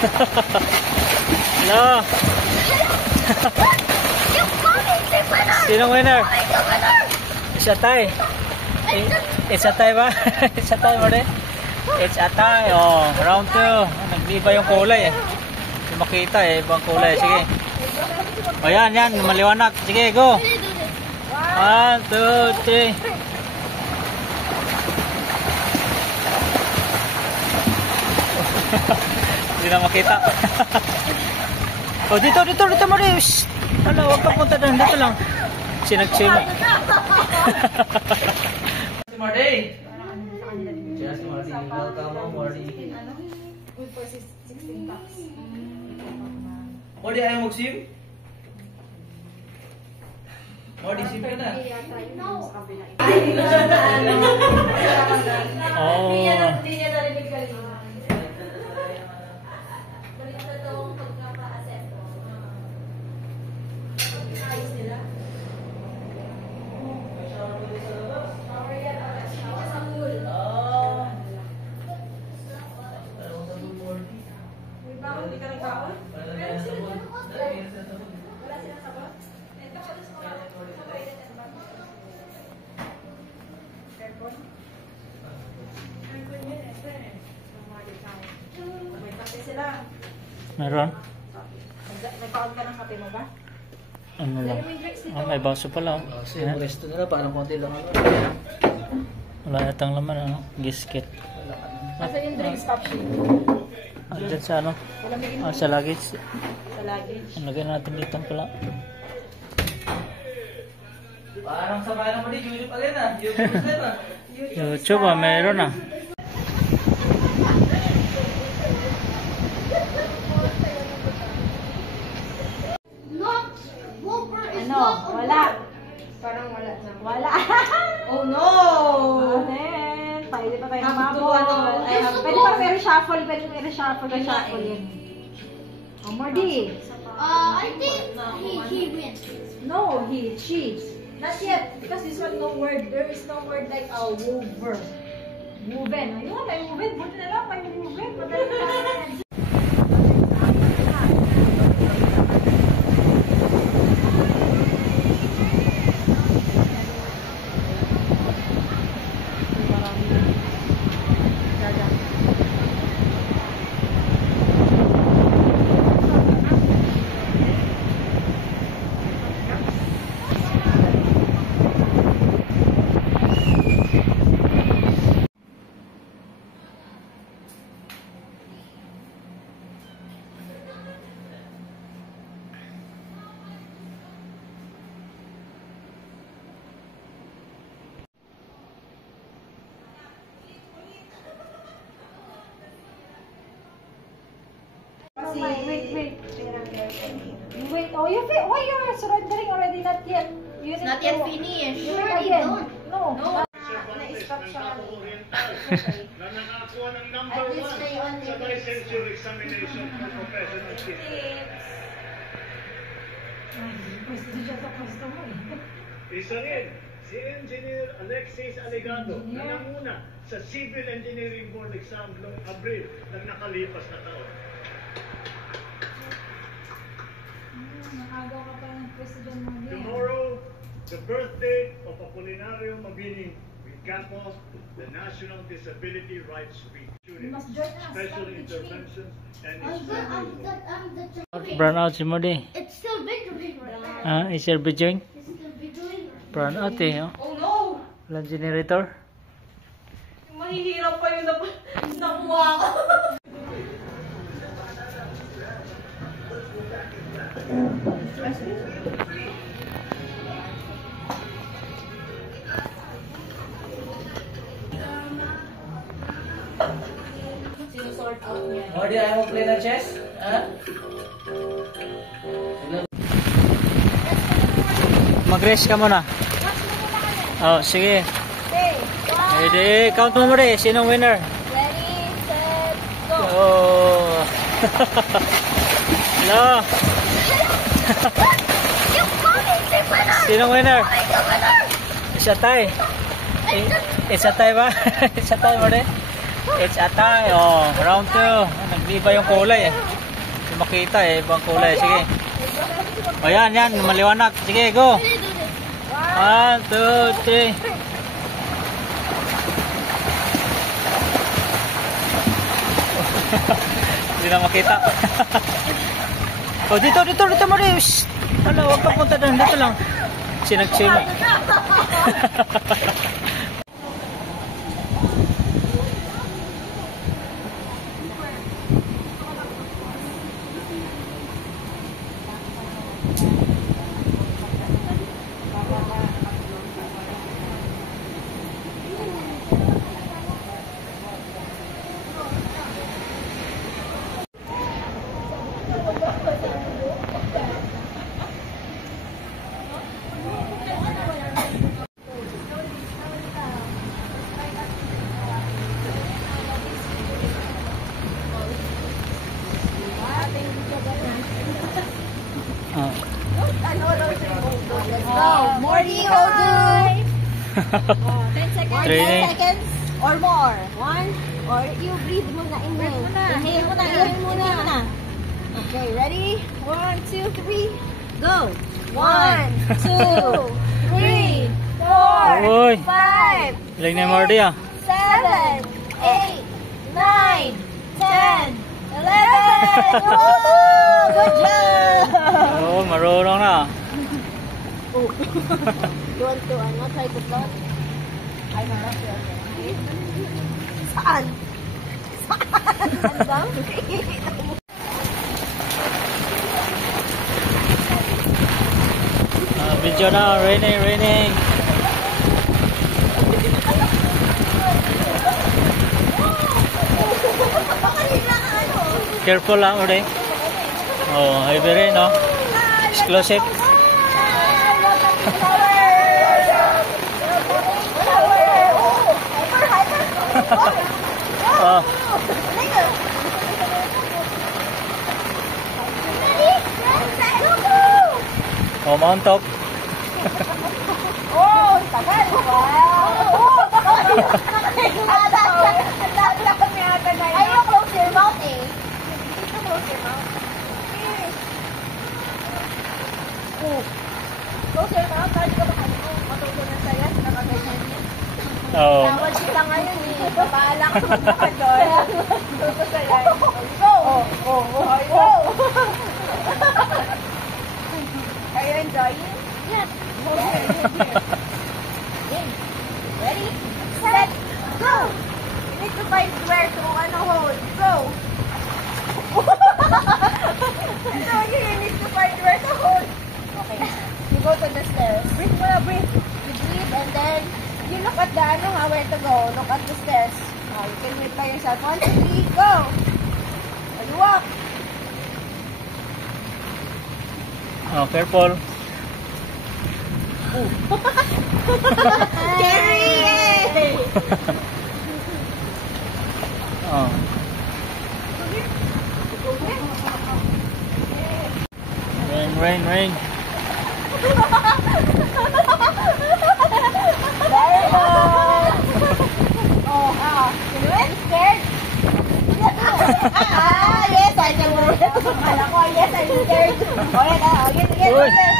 Hello. Sinong winner? It's a tie. It's a tie ba? It's a tie mo rin? It's a tie. Oh, round 2. Nag-iba yung kulay eh. Hindi makita eh. Ibang kulay. Sige. O yan, yan. Maliwanag. Sige, go. 1, 2, 3. Hindi na makita. Oh, dito mo rin. Ano, huwag ka punta doon. Dito lang. Sinag-sima. Marty. Just Marty. Welcome, Marty. Good for 16 bucks. Marty, ayaw mag-sim? Marty, sim ka na. Oh. Hindi niya narinig kanina. Meron? Nagpaon ka ng kape mo ba? Ano lang? Oh, may baso pala. Kasi yung resto nila, parang konti lang ano. Wala yatang laman, ano? Gisket. Asa yung drink stop sheet? Diyan sa ano? Sa luggage. Sa luggage. Ang lagay natin dito pala. Parang sa bayan naman din, YouTube again ah. YouTube style ah. YouTube ah, meron ah. Ano? Wala. Parang wala na. Wala. Oh no! Amen. Pwede pa tayo mabol. Pwede pa i-reshuffle. Pwede pa i-reshuffle. I-shuffle yun. Oh, Mardy. I think he wins. No, she. Not yet. Because this one, no word. There is no word like a woven. Woven. Ayun, may woven. Buti na lang, may woven. Madali lang. Wait, oh, why you're surrendering already? Not yet. It's not yet finished. You Already again. done. No. Na-stop siya kanina. Na nakakuha ng number At least 1 kayo on sa licensure examination for professional teachers. Pwesto siya sa pwesto mo eh. Isa rin, si Engineer Alexis Alegado na nanguna sa Civil Engineering Board exam noong Abril ng nakalipas na taon. Nakagaw ka pa ng pwesto dyan mo din. Tomorrow, the birthday of Apolinario Mabini will cap off the National Disability Rights Week. You must join us. Special Come, teach me. interventions and I'm the Brown out si Marty. It's still big right now. Ah, is your videoing? It's still big doing. Brown out eh. Oh. Oh no! Walang generator. Mahihirap pa yun na nakuha ko. Sinusort out niya. Marty, ayaw mo play ng chess? Ha? Mag-rest ka muna. Oh, sige. Okay, Ready? Count mo rin. Sinong winner? ready, set, go. Oh. Hello. You got it, the winner! Sinong winner? I'm the winner! It's a tie. It's a tie ba? It's a tie mo rin? It's a tie. Oh, round 2. nag-iiba yung kulay eh. Hindi makita eh, ibang kulay. Sige. O yan, yan, maliwanag. Sige, go. 1, 2, 3. Hindi na makita. O dito, Mari. Shhh. Wala, huwag ka punta doon. Dito lang. Sinag-sima. Morning, hold on. 10 seconds. 10 seconds or more. 1 or you breathe muna. Inhale muna. Okay, ready? 1, 2, 3, go. 1, 2, 3, 4, Uy. 5, Galing na yung Marty ah. 7, 8, 9, 10, 11. Oh, good job. Oo, marunong na. You want to, try to float? Ay, marap yun. Saan? Saan ba? Video na, raining. Careful lang, ulit. Oh, heavy rain, no? Exclusive. Oh. Oh, mount top. Oh, tagal. Wow. Ayaw, close your mouth eh. Close your mouth. Close your mouth. Kahit ka baka matutunan sa'yo. Nakagaysan niya. Oh. Tawad kita ngayon eh. Babaala ko ka doon. Tuto sa'yo. Go! Go! Are you enjoying? Yes. Ready? Set! Go! You need to find where to hold. Go! So you need to find where to hold. Okay. You go to the stairs. Breathe muna, breathe. You breathe and then you look at the where to go. Look at the stairs. You can wait by yourself. 1, 2, 3, go! You walk. Oh, careful. Carry it! Oh. Rain. Very good. Scared? Yes, I can. Yes, I'm scared. Okay, again.